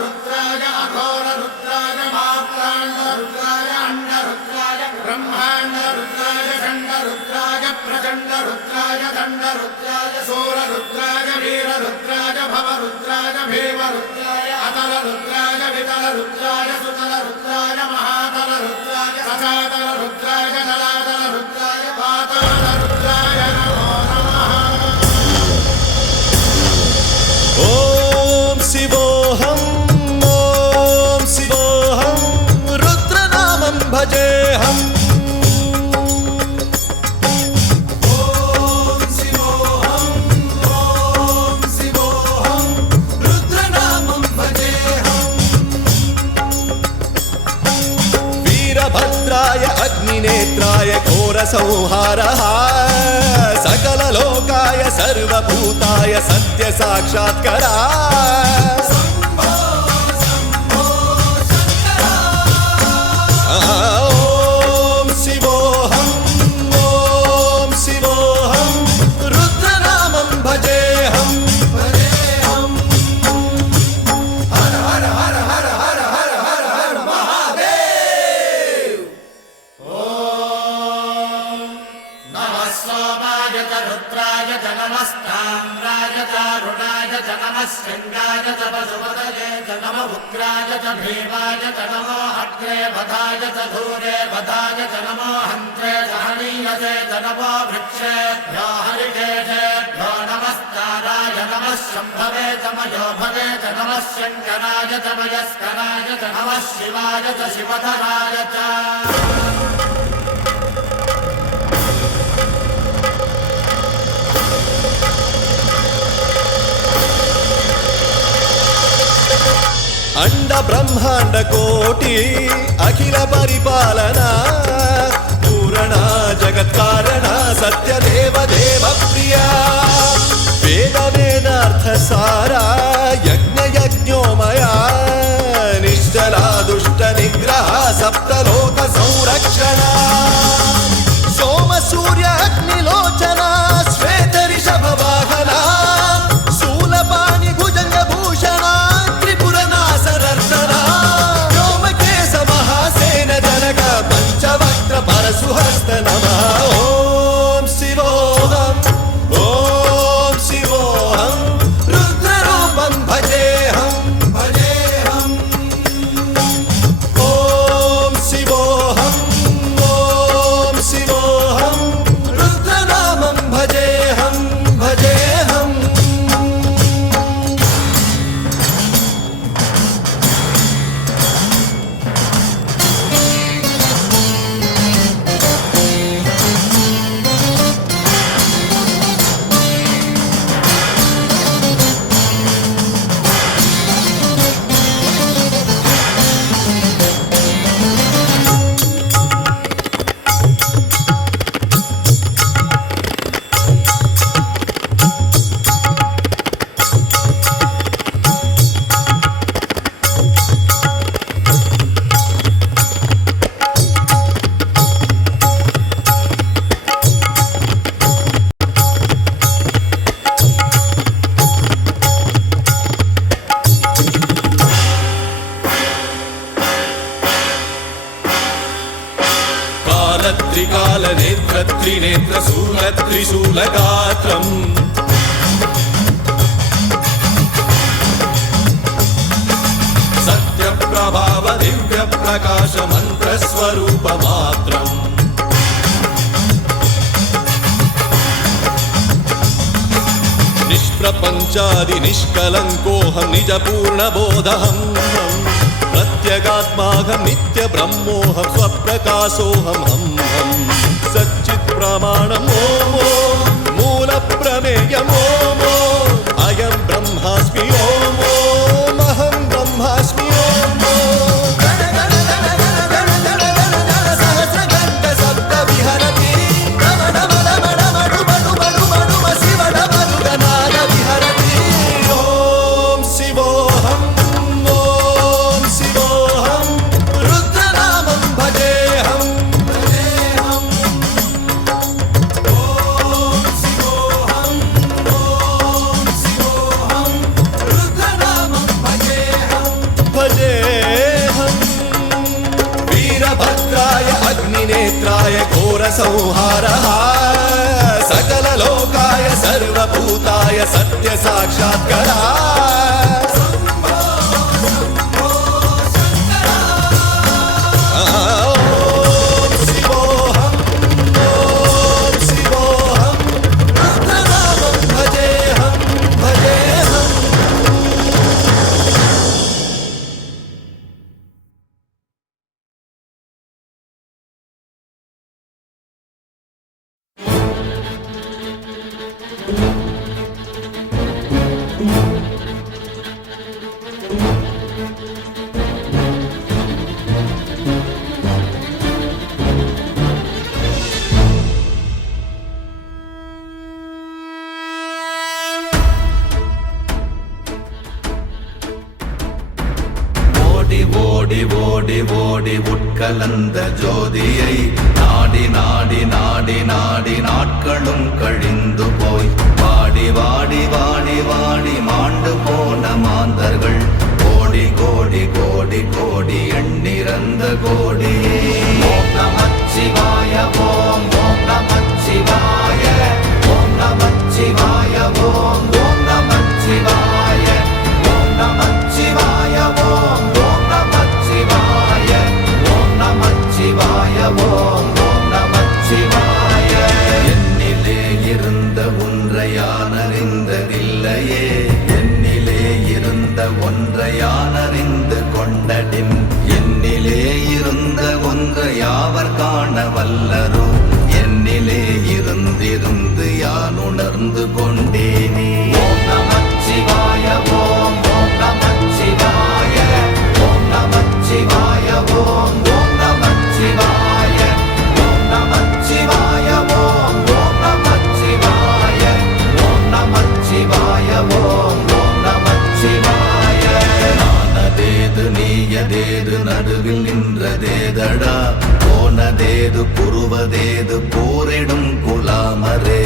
रुद्राय अघोर रुद्राय मात्राण्ड रुद्राय अंड रुद्राय ब्रह्मांड रुद्राय खंड रुद्राय प्रचंड रुद्राय दंड रुद्राय सूर रुद्राय वीर रुद्राय भव रुद्राय भीम रुद्राय अतल रुद्राय वितल रुद्राय सुतल रुद्राय महातल रुद्राय सजातल रुद्राय जलातल रुद्राय पाताल रुद्राय नमो नमः। ओम शिवोऽहं रुद्रनामं भजेऽहम्। वीरभद्राय अग्निनेत्राय घोरसंहारः सकललोकाय सर्वभूताय सत्यसाक्षात्करा। ॐ शिवोऽहं रुद्रनामं भजेऽहम्। हर हर हर हर हर हर हर हर महादेव। ओम नमः सोमाय च रुद्राय च नमस्ताम्राय च अरुणाय च नमः शृङ्गाय च पशुपतये च नमः उग्राय च भीमाय च नमो अग्रे वधाय च धूरे वधाय च नमो हन्त्रे च हनीयसे च नमो वृक्षेभ्यो हरिकेशेभ्यो नमस्काराय नमः शम्भवे च मयोभवे च नमः शङ्कराय च मयस्कराय च नमः शिवाय च शिवधराय च। अंड ब्रह्मांड कोटि अखिल परिपालना पूरणा जगत्कारणा सत्यदेव देव प्रिया वेद वेदार्थ सारा यज्ञ यज्ञोमया निश्चला दुष्ट निग्रह सप्तलोक संरक्षणा सोम सूर्य अग्निलोचना श्वेत ऋषभ वाहना शूलपाणि भुजंग भूषणा पंचवक्त्र परशुहस्त नमः। ओम शिवोऽहं रुद्ररूपं भजेऽहम्। ओम शिवोऽहं रुद्रनामं भजेऽहम्। त्रिकाल नेत्र त्रिनेत्र शूल त्रिशूलगात्रम् सत्यप्रभाव दिव्य प्रकाश मंत्र स्वरूप मात्रम् निष्प्रपंचादि निष्कलंकोऽहं निज पूर्ण बोधहम् प्रत्यगात्माहं नित्य ब्रह्मोऽहं स्वप्रकाशोऽहं हम सच्चित् प्रमाणम् ओम मूल प्रमेयम् ओम अयं ब्रह्मास्मि ओम अहं ब्रह्मास्मि ओम सहस्रघण्ट शब्द विहरति नम नम नम नम डुम डुम डुम डुम शिव नम नाद विहरति। ओम शिवोऽहं रुद्रनामं भजेऽहम्। ओम शिवोऽहं घोरसंहारः सकललोकाय सर्वभूताय सत्यसाक्षात्कारः ஓடி ஓடி ஓடி உட்கலந்த ஜோதியை நாடி நாடி நாடி நாடி நாட்களும் கழிந்து போய் வாடி வாடி வாடி வாடி மாண்டு போன மாந்தர்கள் கோடி கோடி கோடி கோடி எண்ணிறந்த கோடி ஓம் நமச்சிவாய ஓம் ஓம் நமச்சிவாய ஓம் நமச்சிவாய ஓம் ஓம் நமச்சிவாய ஓம் நமச்சிவாய ஓம் ஓம் ஓம் நமச்சிவாய என்னிலே இருந்த ஒன்றை யான் அறிந்ததில்லையே என்னிலே இருந்த ஒன்றை யான் அறிந்து கொண்டடின் என்னிலே இருந்த ஒன்றை யாவர் காண வல்லரோ என்னிலே இருந்திருந்து யான் உணர்ந்து கொண்டேனே ஓம் நமச்சிவாய ஓம் ஓம் நமச்சிவாய ஓம் நமச்சிவாய ஓம் ஓம் நமச்சிவாய ஓம் நமச்சிவாய ஓம் ஓம் நமச்சிவாய ஓம் நமச்சிவாய ஓம் ஓம் நமச்சிவாய நானதேது நீயதேது நடுவில் நின்றதேதடா போனதேது புருவதேது போரிடும் குலாமரே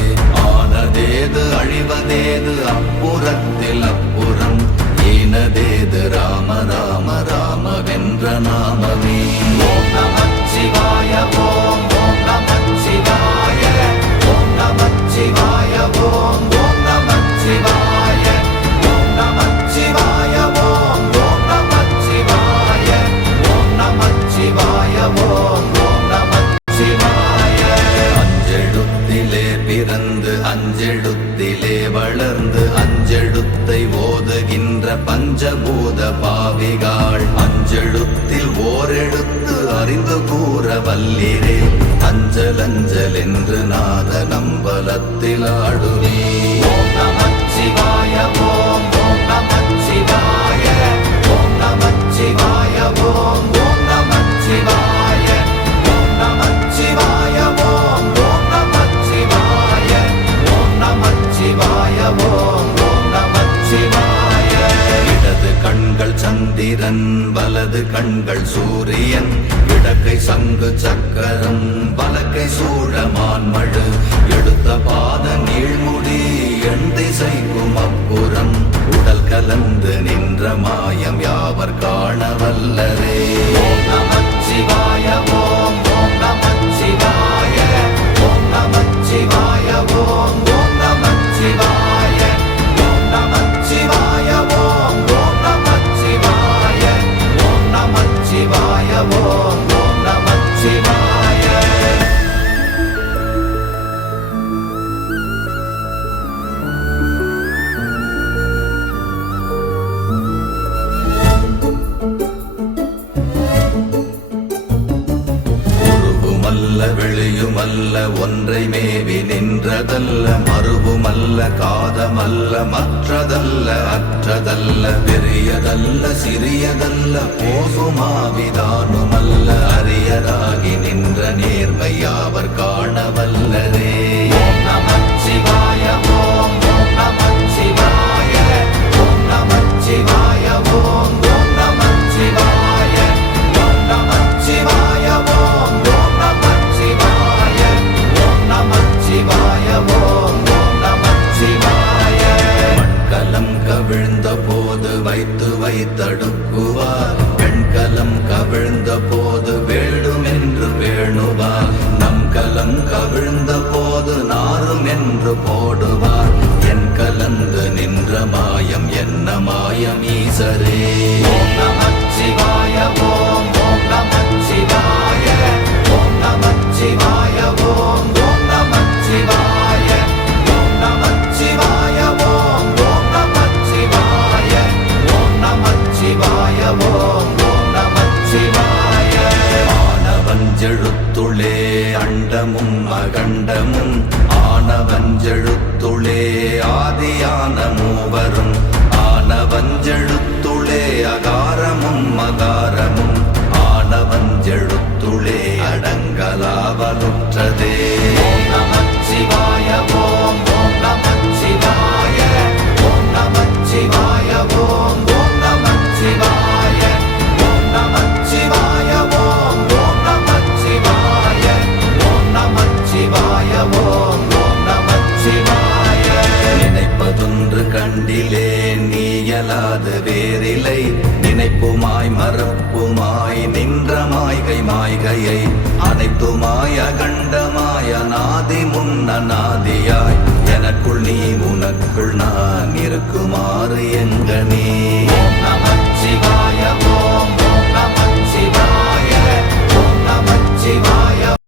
ஆனதேது அழிவதேது அப்புறத்தில் அப்புறம் ஈனதேது ராம ராம ராமவென்ற நாமமே ஓம் நமச்சிவாய ஓம் ஓம் நமச்சிவாய ஓம் நமச்சிவாய ஓம் ஓம் நமச்சிவாய ஓம் நமச்சிவாய ஓம் ஓம் நமச்சிவாய ஓம் நமச்சிவாய ஓம் ஓம் நமச்சிவாய அஞ்செழுத்திலே பிறந்து அஞ்செழுத்திலே வளர்ந்து அஞ்செழுத்தை ஓதுகின்ற பஞ்சபூத பாவிகாள் அஞ்செழுத்தில் ஓரெழுத்து அறிந்து கூற வல்லிரே அஞ்சல் அஞ்சல் என்று நாத நம்பலத்தில் ஆடுவே ஓம் நமச்சிவாய ஓம் ஓம் நமச்சிவாய ஓம் நமச்சிவாய ஓம் ஓம் நமச்சிவாய ஓம் நமச்சிவாய ஓம் ஓம் நமச்சிவாய ஓம் நமச்சிவாய ஓம் ஓம் நமச்சிவாய இடது கண்கள் சந்திரன் வலது கண்கள் சூரியன் இடக்கை சங்கு சக்கரம் வலக்கை சூழமான்மழு எடுத்த பாத நீழ்முடி எண் திசைக்கும் அப்புறம் உடல் கலந்து நின்ற மாயம் யாவர் காண வல்லரே ஓம் நமச்சிவாய ஓம் ஓம் நமச்சிவாய ஓம் நமச்சிவாய ஓம் ஓம் நமச்சிவாய ஓம் நமச்சிவாய ஓம் ஓம் நமச்சிவாய ஓம் நமச்சிவாய ஓம் ஓம் நமச்சிவாய வெளியுமல்ல ஒன்றை மேவி நின்றதல்ல மறுவுமல்ல காதமல்ல மற்றதல்ல அற்றதல்ல பெரியதல்ல சிறியதல்ல போகுமாவிதானுமல்ல அரியராகி நின்ற நேர்மை யாவர் காண வல்லரே ஓம் நமச்சிவாய ஓம் ஓம் நமச்சிவாய ஓம் நமச்சிவாய ஓம் ஓம் நமச்சிவாய ஓம் நமச்சிவாய ஓம் ஓம் நமச்சிவாய ஓம் நமச்சிவாய ஓம் ஓம் நமச்சிவாய மண்கலம் கவிழ்ந்த போது வைத்து வைத்தடுக்குவார் பெண்கலம் கவிழ்ந்த போது வேண்டுமென்று வேணுவார் நம் கலம் கவிழ்ந்த போது நாரும் என்று போடுவார் என் கலந்து நின்ற மாயம் என்ன மாயம் ஈசரே ஓம் நமச்சிவாய ஓம் ஓம் நமச்சிவாய ஓம் நமச்சிவாய ஓம் ஓம் நமச்சிவாய ஓம் நமச்சிவாய ஓம் ஓம் நமச்சிவாய ஓம் நமச்சிவாய ஓம் ஓம் நமச்சிவாய ஆனவஞ்செழுத்துளே அண்டமும் அகண்டமும் ஆனவஞ்செழுத்துளே ஆதியான மூவரும் ஆனவஞ்செழுத்துளே அகாரமும் மகாரமும் ஆனவஞ்செழுத்துளே அடங்கலாவலுற்றதே ஓம் நமச்சிவாய ஓம் ஓம் நமச்சிவாய ஓம் நமச்சிவாய ஓம் ஓம் நமச்சிவாய ஓம் நமச்சிவாய ஓம் ஓம் நமச்சிவாய ஓம் நமச்சிவாய ஓம் ஓம் நமச்சிவாய நினைப்பதொன்று கண்டிலே நீயலாது வேறில்லை நினைப்புமாய் மறப்புமாய் நின்ற மாய்கை மாய்கையை அனைத்துமாய் அகண்டமாய் அநாதி முன்னநாதியாய் எனக்குள் நீ உனக்குள் நான் இருக்குமாறு எங்கனே